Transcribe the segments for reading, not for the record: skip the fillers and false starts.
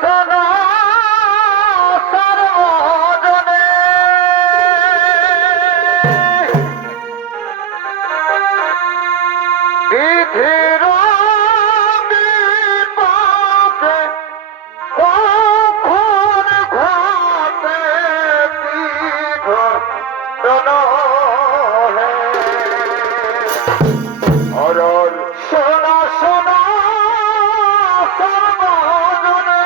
শোনো সর্বজনে বিধির বিপাকে কখন ঘটে বিঘটন হে অরর শোনো শোনো সর্বজনে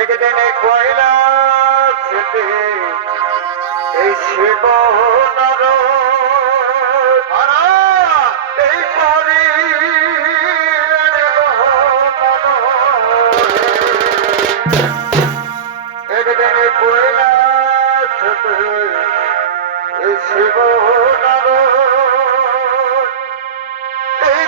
একদিনে কৈলাসে এই শিব নর এই একদিনে কৈলাসে এই শিব নর এই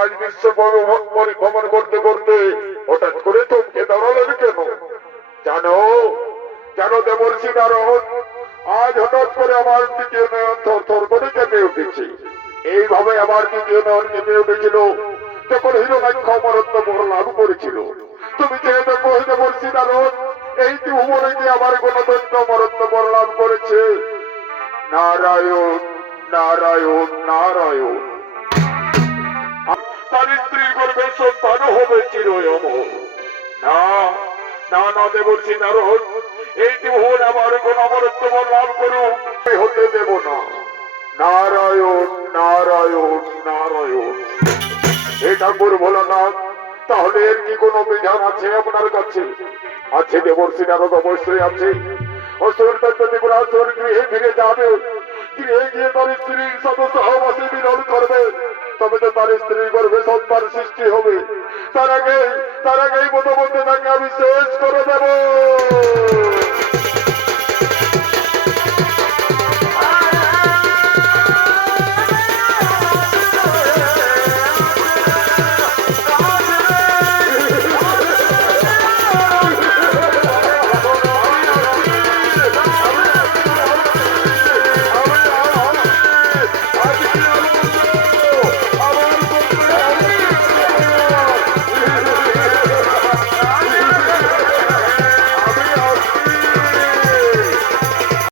আজ বিশ্ব পরিভ্রমণ করতে করতে হঠাৎ করে থমকে দাঁড়ালেন কেন? জানো জানো দেবর্ষি নারদ, আজ হঠাৎ করে আমার দ্বিতীয় নয়ন থর থর করে কেঁপে উঠেছে। এইভাবে আমার দ্বিতীয় নয়ন কেঁপে উঠেছিল যখন হিরণ্যাক্ষ অমরত্ব বর লাভ করেছিল। তুমি চেয়ে দেখো দেবর্ষি নারদ, এই ত্রিভুবনে কি আমার গণতন্ত্র অমরত্ব বর লাভ করেছে? নারায়ণ নারায়ণ নারায়ণ। তার স্ত্রীর গর্ভে সন্তান হবে চিরই অমর। না না না দেবর্ষি নারদ, এই ত্রিভুবন আমার কোন অমরত্ব বর লাভ করুক হতে দেব না। নারায়ণ নারায়ণ নারায়ণ। হে ঠাকুর ভোলানাথ, তাহলে এর কি কোনো বিধান আছে আপনার কাছে? আছে দেবর্ষি নারদ, অবশ্যই আছে। অসুর ত্রিপুরাসুর গৃহে ফিরে যাবে, গৃহে গিয়ে তার স্ত্রীর সাথে সহবাসী মিলন করবে, তবে তো তার স্ত্রীর গর্ভে সন্তান সৃষ্টি হবে। তার আগেই মতো বলতে তাকে আমি শেষ করে দেব।